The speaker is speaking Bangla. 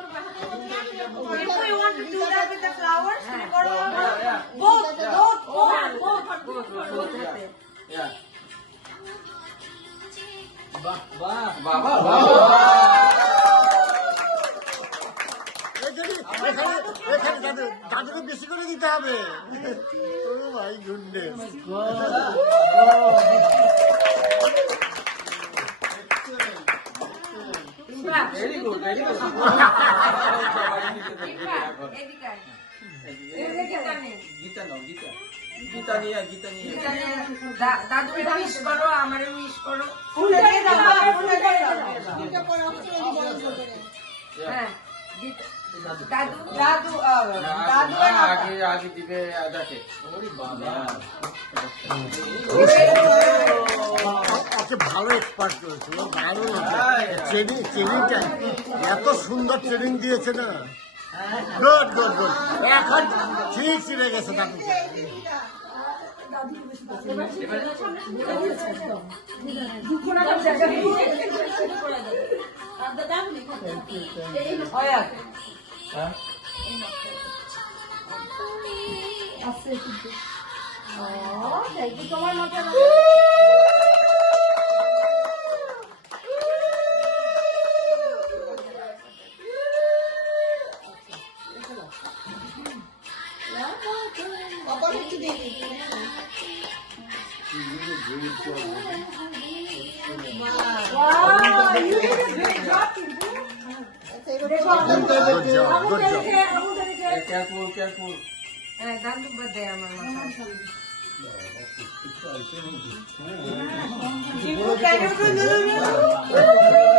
we want to do that with the flowers, both. Yeah. দাদুকে বেশি করে দিতে হবে। Oh my goodness. Very good, very good. Gita নিয়ে দাদুকে উইশ করো, আমারে উইশ করো। হ্যাঁ, দাদু আগে দিবে আদাকে। ওকে ভালো এক্সপার্ট করেছিল, দারুণ ট্রেনিংটা এত সুন্দর ট্রেনিং দিয়েছে না। গুড গুড গুড, এখন ঠিক চিনে গেছে দাদুকে। তোমার মতো Careful. দাদু বাদে আমার মাথা। Can you do